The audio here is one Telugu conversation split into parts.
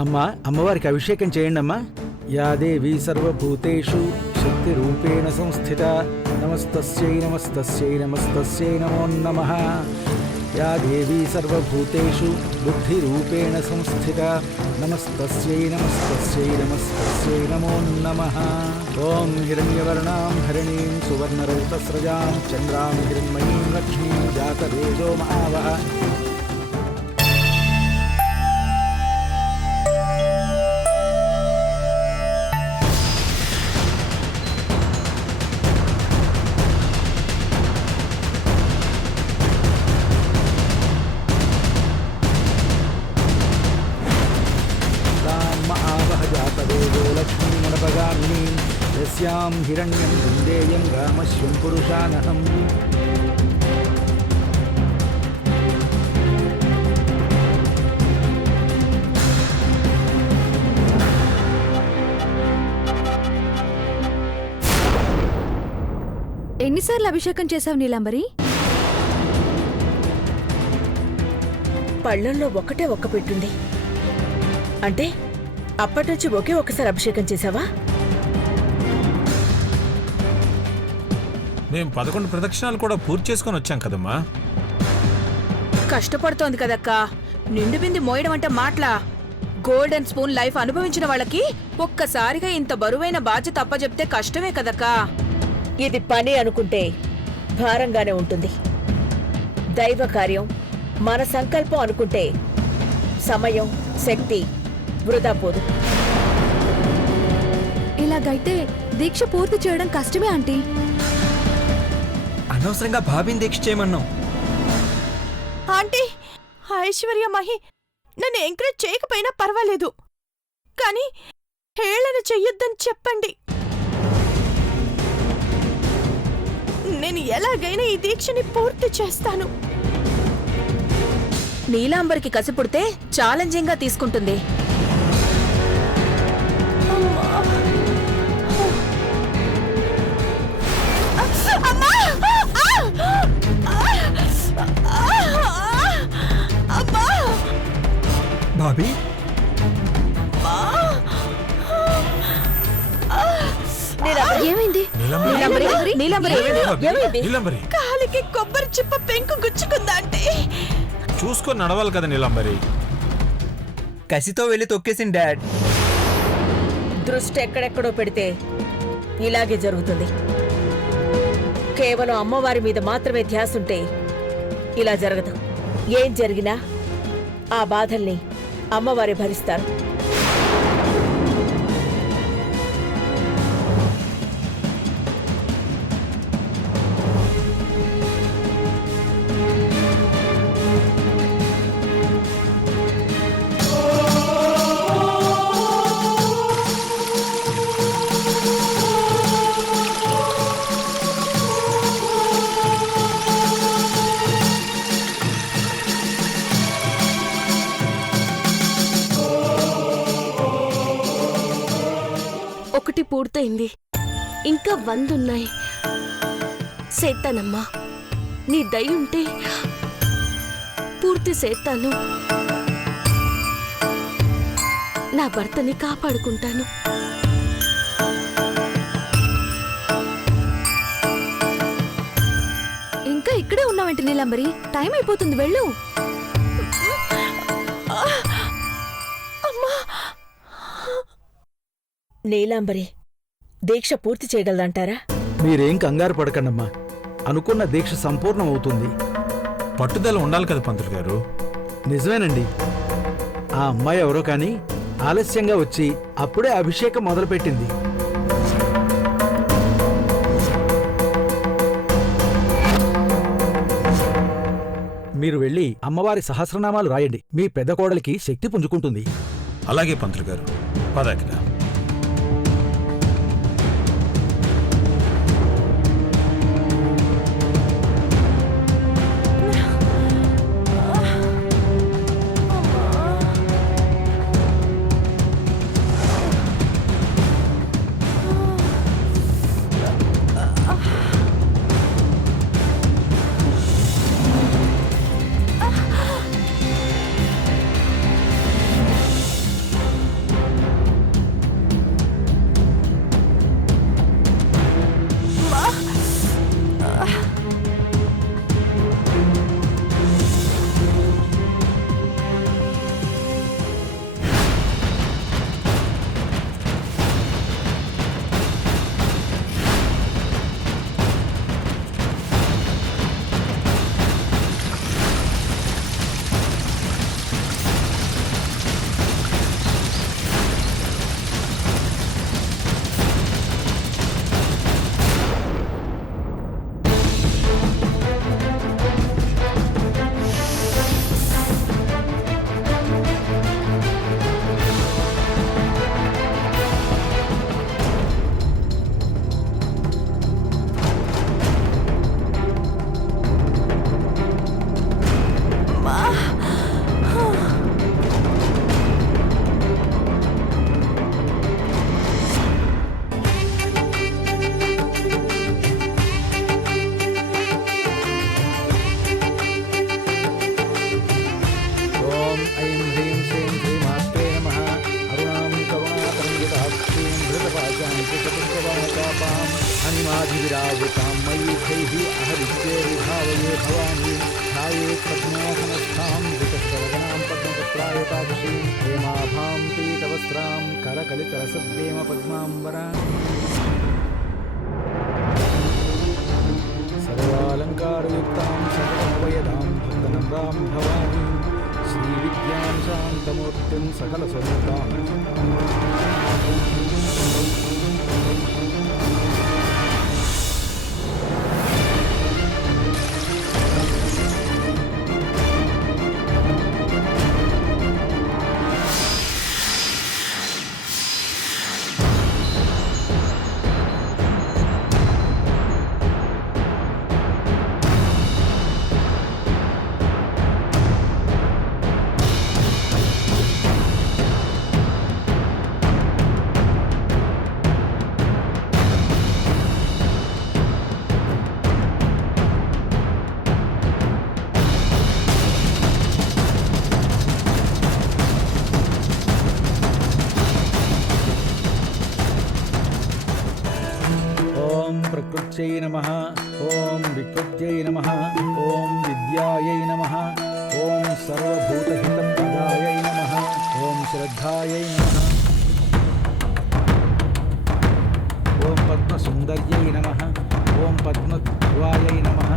అమ్మా, అమ్మవారికి అభిషేకం చేయండి అమ్మా. యా దేవీ సర్వభూతేషు శక్తి రూపేణ సంస్థిత నమస్తస్యై నమస్తస్యై నమస్తస్యై నమో నమః. యా దేవీ సర్వభూతేషు బుద్ధి రూపేణ సంస్థిత నమస్తస్యై నమస్తస్యై నమస్తస్యై నమో నమః. ఓం హిరణ్యవర్ణాం హరిణీం సువర్ణరౌతస్రజాం చంద్రాం హిరణ్మయీం లక్ష్మీం జాతవేదో మహావహ. యస్యాం హిరణ్యం విందేయం రామశ్వం పురుషానహం. ఎన్నిసార్లు అభిషేకం చేశావు నీలాంబరి? పళ్ళల్లో ఒక్కటే ఒక్క పెట్టుంది అంటే అప్పటినుంచి ఒకే ఒక్కసారి అభిషేకం చేశావా? మేము 11 ప్రదక్షిణాలు కూడా పూర్తి చేసుకొని వచ్చాం కదమ్మా. కష్టపడుతోంది కదక్కా. నిండు బింది మోయడం అంటే మాటలా? గోల్డెన్ స్పూన్ లైఫ్ అనుభవించిన వాళ్ళకి ఒక్కసారిగా ఇంత బరువైన బాధ్యత అప్పచెప్తే కష్టమే కదక్కా. ఇది పని అనుకుంటే భారంగానే ఉంటుంది. దైవ కార్యం మన సంకల్పం అనుకుంటే సమయం శక్తి వృధా పోదు. ఇలాగైతే దీక్ష పూర్తి చేయడం కష్టమే ఆంటీ. అనవసరంగా భాబీని దీక్ష చేయమన్నాం. ఆంటీ, ఐశ్వర్య మహి నన్ను ఎంకరేజ్ చేయకపోయినా పర్వాలేదు, కానీ హేళన చెయ్యొద్దని చెప్పండి. నేను ఎలాగైనా ఈ దీక్షని పూర్తి చేస్తాను. నీలాంబరికి కసి పుడితే ఛాలెంజింగ్ గా తీసుకుంటుంది. భాబీ ఏమైంది? నీలంబరి కాలికి కొబ్బరి చిప్ప పెంకు గుచ్చుకుందా అంటే చూసుకొని నడవాలి కదా నీలంబరి. కసితో వెళ్ళి తొక్కేసింది డాడ్. దృష్టి ఎక్కడెక్కడో పెడితే ఇలాగే జరుగుతుంది. కేవలం అమ్మవారి మీద మాత్రమే ధ్యాసుంటే ఇలా జరగదు. ఏం జరిగినా ఆ బాధల్ని అమ్మవారి భరిస్తారు. ఒకటి పూర్తయింది, ఇంకా 100 ఉన్నాయి. సేత్తానమ్మా, నీ దయ ఉంటే పూర్తి సేత్తాను. నా భర్తని కాపాడుకుంటాను. ఇంకా ఇక్కడే ఉన్నావేంటి నీలాంబరి? టైం అయిపోతుంది, వెళ్ళు. నీలాంబరి దీక్ష పూర్తి చేయగలదంటారా? మీరేం కంగారు పడకండమ్మా. అనుకున్న దీక్ష సంపూర్ణం అవుతుంది. పట్టుదల ఉండాలి కదా పంతులు గారు. నిజమేనండి. ఆ అమ్మాయి ఎవరో కానీ ఆలస్యంగా వచ్చి అప్పుడే అభిషేకం మొదలుపెట్టింది. మీరు వెళ్ళి అమ్మవారి సహస్రనామాలు రాయండి. మీ పెద్ద కోడలికి శక్తి పుంజుకుంటుంది. అలాగే పంతులు గారు, పదాకిన ఓం ఐం హ్రీం శ్రీం శ్రీమాత్రే నమః అరుణాం కరుణాతరంగితాక్షీం ధృతపాశాంకుశపుష్పవాచాపాం హనుమాధివిరాజితాం మయూఖైః అహరిత్యే విభావయే భవానీ ఛాయే ప్రజ్ఞాసనస్థాం వికసితవదనాం పద్మపత్రాయతాక్షీం హేమాభాం పీతవస్త్రాం కరకలితరసద్దేమ పద్మాంబరాం సర్వాలంకారయుక్తాం సకలమవయదాం భక్తనందాం భవానీ శ్రీవిద్యాం శాంతమూర్తిం సకలస్వరూపాం ఓం ప్రకృత్యై నమః ఓం వికృత్యై నమః ఓం విద్యాయై నమః ఓం సర్వభూతహితప్రదాయై నమః ఓం శ్రద్ధాయై నమః ఓం పద్మసుందర్యై నమః ఓం పద్మధ్వాయై నమః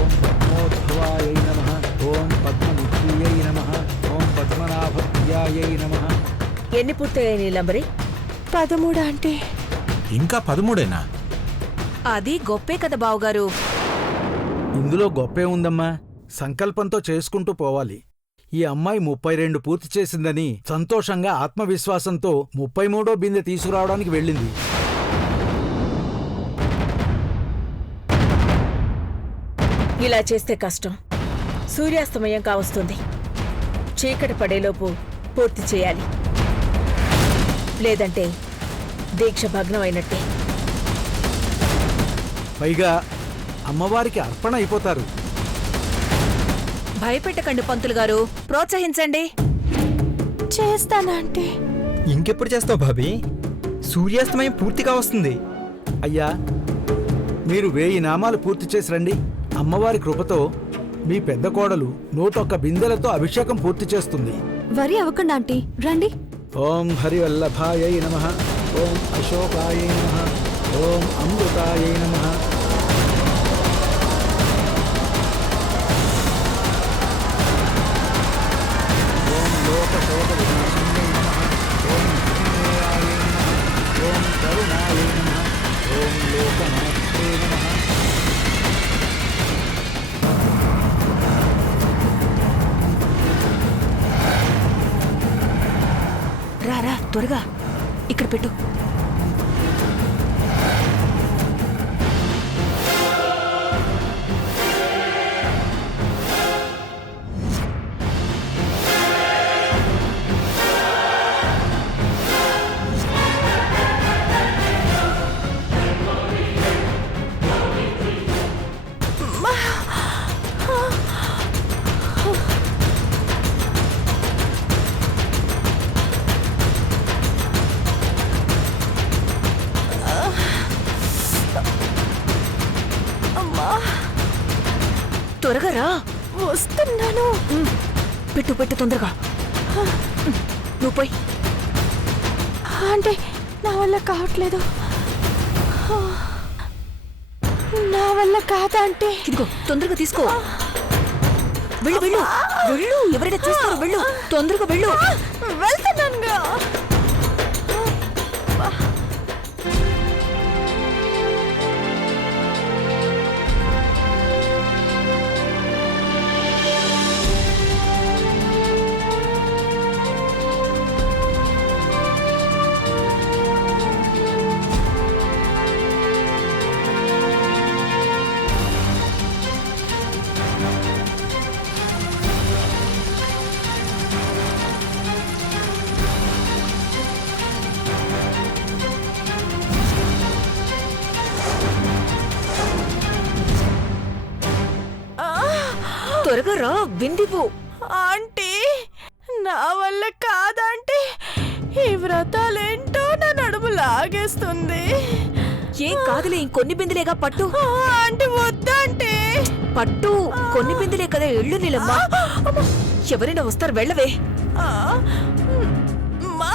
ఓం పద్మోద్భవాయై నమః ఓం పద్మముఖ్యై నమః ఓం పద్మనాభప్రియాయై నమః. ఎన్ని పూర్తయ్యాయి నీలంబరి? 13 అంటే ఇంకా 13ఏనా? అది గొప్పే కదా బావగారు. ఇందులో గొప్పే ఉందమ్మా. సంకల్పంతో చేసుకుంటూ పోవాలి. ఈ అమ్మాయి 32 పూర్తి చేసిందని సంతోషంగా ఆత్మవిశ్వాసంతో 33వ బిందె తీసుకురావడానికి వెళ్ళింది. ఇలా చేస్తే కష్టం. సూర్యాస్తమయం కావస్తుంది. చీకటి పడేలోపు పూర్తి చేయాలి. లేదంటే దీక్ష భగ్నం అయినట్టే. పైగా అమ్మవారికి అర్పణ అయిపోతారు. భయపెట్టకండి పంతులు గారు, ప్రోత్సహించండి. చేస్తానా అంటే ఇంకెప్పుడు చేస్తావు భాబీ? సూర్యాస్తమయం పూర్తిగా వస్తుంది. అయ్యా, మీరు 1000 నామాలు పూర్తి చేసి రండి. అమ్మవారి కృపతో మీ పెద్ద కోడలు 101 బిందెలతో అభిషేకం పూర్తి చేస్తుంది. వరి అవ్వకండి ఆంటీ, రండి. ఓం హరివల్లభాయై నమః, ఓం అశోకాయై నమః, ఓం అమృతాయై నమః. ఓం లోకశోక వినాశిన్యై నమః, ఓం హిరణ్మయాయై నమః, ఓం కరుణాయై నమః, ఓం లోకమాత్రే నమః. రా రా, త్వరగా ఇక్కడ పెట్టు. త్వరగా రా. వస్తున్నాను. పెట్టు పెట్టు తొందరగా. నువ్వు పోయి. అంటే నా వల్ల కావట్లేదు. నా వల్ల కాదా అంటే? ఇదిగో తొందరగా తీసుకో. వెళ్ళు వెళ్ళు వెళ్ళు, ఎవరైనా చూస్తారు. వెళ్ళు తొందరగా వెళ్ళు. వెళ్తున్నానుగా. త్వరగా రా, విందివు. ఆంటీ, నా వల్ల కాదంటే ఈ వ్రతాలేంటో నా నడుము లాగేస్తుంది. ఏం కాదులే, ఇంకొన్ని బిందులేగా. పట్టు ఆంటీ వద్దంటే. పట్టు, కొన్ని బిందులే కదా. ఎళ్ళు నీలమ్మా, ఎవరైనా వస్తారు. వెళ్ళవే. మా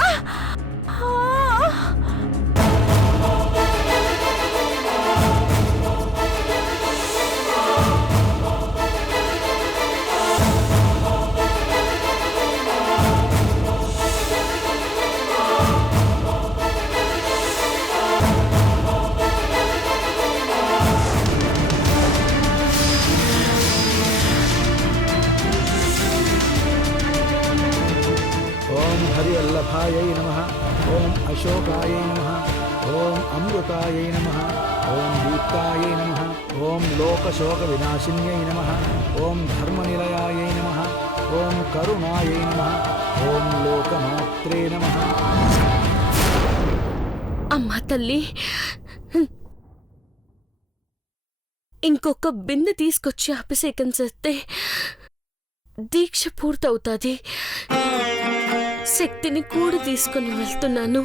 ఓం హరి వల్లభాయై నమః. ఓం అశోకాయై నమః. ఓం అమృతాయై నమః. ఓం దీప్తాయై నమః. ఓం లోకశోక వినాశిన్యై నమః. ఓం ధర్మనిలయాయై నమః. ఓం కరుణాయై నమః. ఓం లోకమాత్రే నమః. అమ్మా తల్లి, ఇంకొక బిందె తీసుకొచ్చి అభిషేకం చేస్తే దీక్ష పూర్తవుతుంది. శక్తిని కూడా తీసుకుని వెళ్తున్నాను.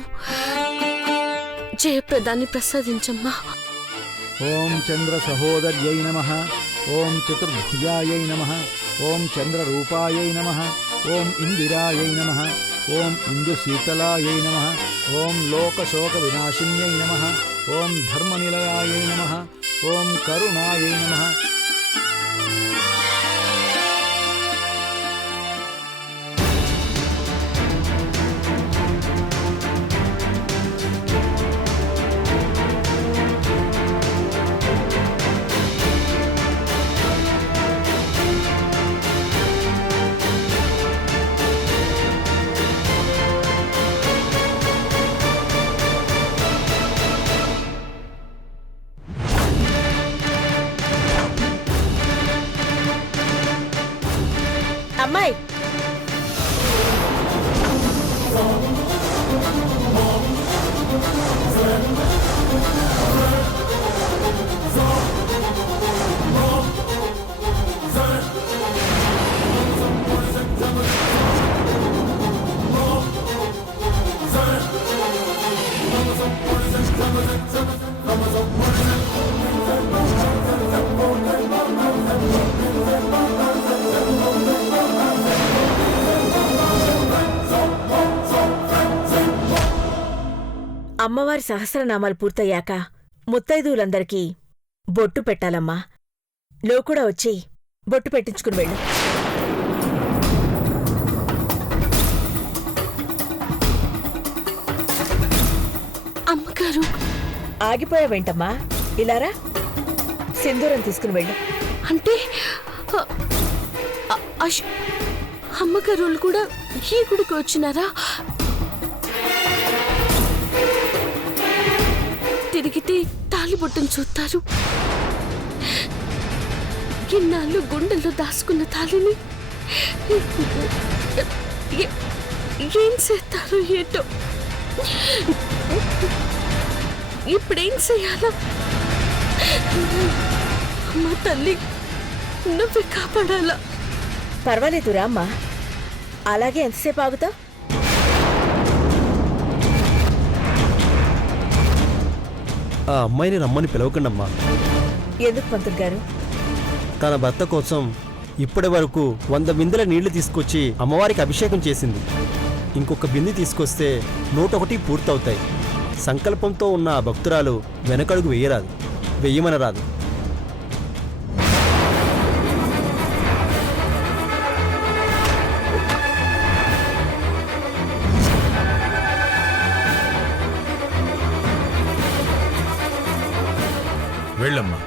జయప్రదాన్ని ప్రసాదించమ్మా. ఓం చంద్ర సహోదర్యై నమః. ఓం చతుర్భుజాయై నమః. ఓం చంద్రరూపాయై నమః. ఓం ఇందిరాయై నమః. ఓం ఇందుశీతలాయై నమః. ఓం లోకశోక వినాశిన్యై నమః. ఓం ధర్మనిలయాయై నమః. ఓం కరుణాయై నమః. అమ్మాయి, అమ్మవారి సహస్రనామాలు పూర్తయ్యాక ముత్తైదువులందరికీ బొట్టు పెట్టాలమ్మా. నువ్వు కూడా వచ్చి బొట్టు పెట్టించుకుని వెళ్ళు. అమ్మగారు, ఆగిపోయావేంటమ్మా? ఇలారా, సింధూరం తీసుకుని వెళ్ళు. అంటే అమ్మగారు వాళ్ళు కూడా ఈ గుడికి వచ్చినారా? తిరిగితే తాలిబొట్టును చూస్తారు. ఇన్నాళ్ళు గుండెల్లో దాచుకున్న తాలిని ఏం చేస్తారు ఏంటో. ఇప్పుడేం చెయ్యాలా? అమ్మా తల్లి, నువ్వే కాపాడాలా. పర్వాలేదురా అమ్మా, అలాగే ఎంతసేపు ఆగుతావు? ఆ అమ్మాయిని రమ్మని పిలవకండమ్మా. ఎందుకు పంతులు గారు? తన భర్త కోసం ఇప్పటి వరకు 100 బిందెల నీళ్లు తీసుకొచ్చి అమ్మవారికి అభిషేకం చేసింది. ఇంకొక బిందె తీసుకొస్తే 101 పూర్తవుతాయి. సంకల్పంతో ఉన్న ఆ భక్తురాలు వెనకడుగు వేయరాదు, వెయ్యమనరాదు. వెళ్ళమ్మా,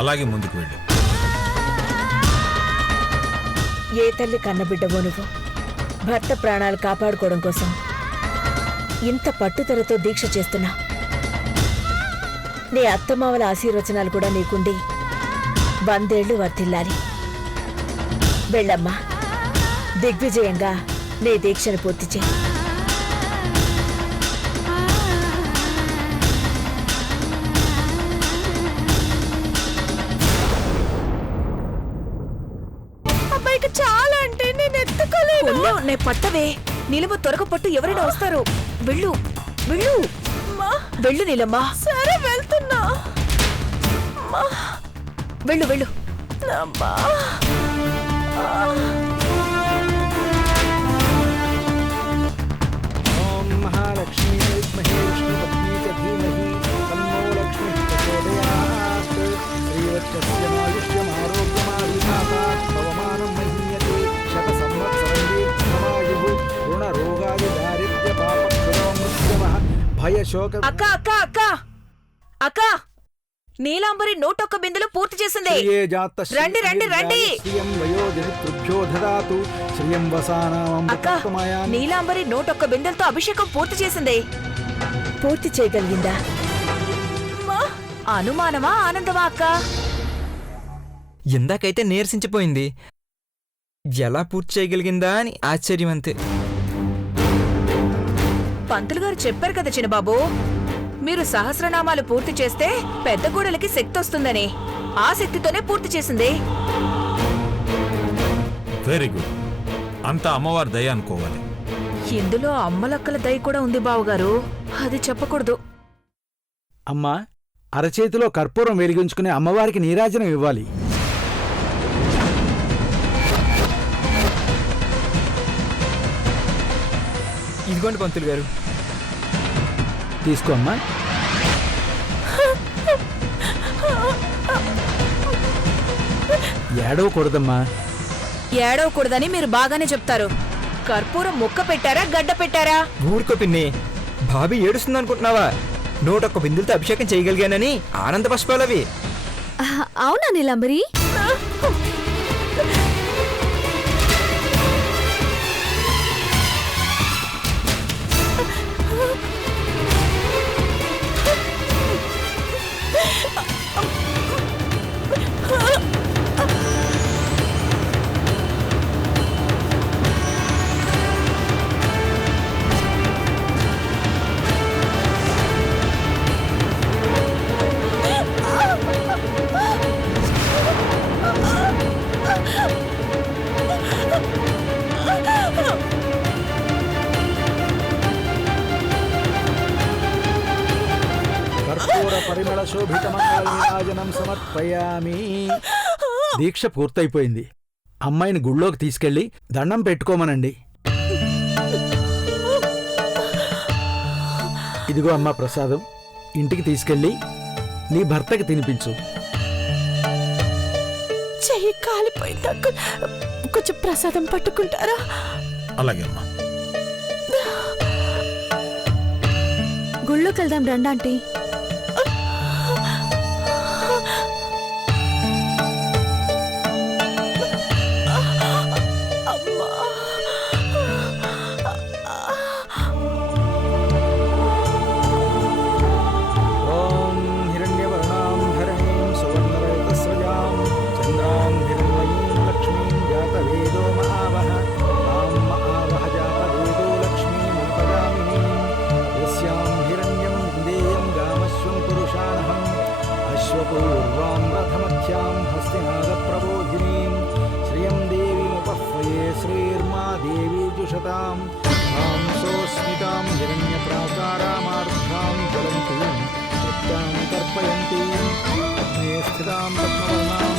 అలాగే ముందుకు వెళ్ళు. ఏ తల్లి కన్నబిడ్డవో నువ్వు భర్త ప్రాణాలు కాపాడుకోవడం కోసం ఇంత పట్టుదలతో దీక్ష చేస్తున్నా. నీ అత్తమావల ఆశీర్వచనాలు కూడా నీకుండి 100 ఏళ్లు వర్తిల్లాలి. వెళ్ళమ్మా, దిగ్విజయంగా నీ దీక్షను పూర్తి చేయి. అబ్బాయికి చాలా అంటే నేను ఎత్తుకోలేను. ఒళ్ళే ఉన్నాయి, పట్టవే. నీలమ్మ త్వరగా పట్టు, ఎవరైనా వస్తారు. వెళ్ళు వెళ్ళు అమ్మా, వెళ్ళు నీలమ్మ, సరే వెళ్తున్నా. అమ్మా, వెళ్ళు వెళ్ళు. అమ్మా. ఓం మహాలక్ష్మీ విద్మహే విష్ణుపత్నీ చ ధీమహి తన్నో లక్ష్మీః ప్రచోదయాత్. శ్రీవత్సస్య ఆయుష్యమారోగ్యమాభిషాపాత్ భవమానం మహీయతే శతసంవత్సరం దీర్ఘమాయుః రుణరోగాది దారిద్ర్య పాపక్షురో మృత్యవః భయశోక అక్క అక్క అక్క అక్క, నీలాంబరి 101 బిందెలు పూర్తి చేసింది. రండి, రండి, రండి. శ్రియం వయోజనితృభ్యో దదాతు శ్రియం వసానాం అక్క, నీలాంబరి 101 బిందెలతో అభిషేకం పూర్తి చేసింది. పూర్తి చేయగలిగిందా? అనుమానమా ఆనందమా అక్క? ఇందాకైతే నీరసించిపోయింది. ఎలా పూర్తి చేయగలిగిందా అని ఆశ్చర్యం అంతే. పంతులు గారు చెప్పారు కదా చిన్నబాబు, మీరు సహస్రనామాలు పూర్తి చేస్తే పెద్ద గూడలకి శక్తి వస్తుందని. ఆ శక్తితోనే పూర్తి చేసింది. Very good. అంతా అమ్మవారి దయ అనుకోవాలి. ఇందులో అమ్మలక్కల దయ కూడా ఉంది బావగారు, అది చెప్పకూడదు. అమ్మా, అరచేతిలో కర్పూరం వెలిగించుకుని అమ్మవారికి నీరాజనం ఇవ్వాలి. ఇదిగోండి పంతులు గారు. తీసుకో అమ్మా. ఏడవకూడదమ్మా. ఏడవకూడదని మీరు బాగానే చెప్తారు. కర్పూరం ముక్క పెట్టారా, గడ్డ పెట్టారా? ఊరుకో పిన్ని, భాబీ ఏడుస్తుంది అనుకుంటున్నావా? 101 బిందెలతో అభిషేకం చేయగలిగానని ఆనంద పుష్పాలవి. అవునా నీలాంబరి? కర్పూర పరిమళ శోభిత మంగళ నీరాజనం సమర్పయామి. దీక్ష పూర్తయిపోయింది. అమ్మాయిని గుళ్ళోకి తీసుకెళ్లి దండం పెట్టుకోమనండి. ఇదిగో అమ్మా ప్రసాదం, ఇంటికి తీసుకెళ్లి నీ భర్తకి తినిపించు. చెయ్యి కాలిపోయింది అంకుల్, కొంచెం ప్రసాదం పట్టుకుంటారా? అలాగే అమ్మా. గుళ్ళోకి వెళ్దాం రండి ఆంటీ. ఓం హిరణ్యవర్ణాం ధరణీం సువర్ణరజతస్రజాం చంద్రాం హిరణ్మయీం లక్ష్మీం జాతవేదో మహావహ తాం మహావహ జాతవేదో లక్ష్మీమనుపగామినీం యస్యాం హిరణ్యం విందేయం గామశ్వం పురుషానహం అశ్వపూర్వాం రథమధ్యాం హస్తినాగప్రబోధినీం శ్రియం దేవీముపహ్వయే శ్రీర్మా దేవీ జుషతాం తాం సోస్మితాం హిరణ్యప్రాకారామార్ద్ధాం జ్వలంతీం తర్పయంతి అగ్నే స్థితాం పద్మవర్ణాం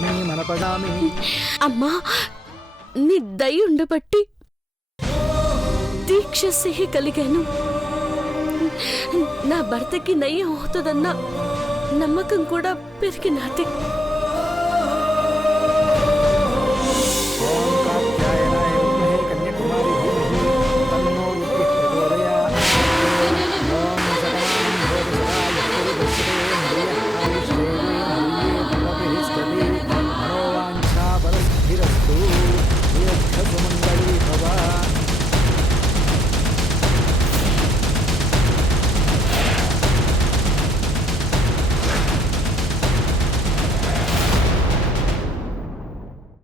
లక్ష్మీ మనపగామిని. అమ్మా నీ దయ ఉండబట్టి దీక్ష చేయగలిగాను. నా భర్తకి నయం అవుతుందన్న నమ్మకం కూడా పెరిగినది.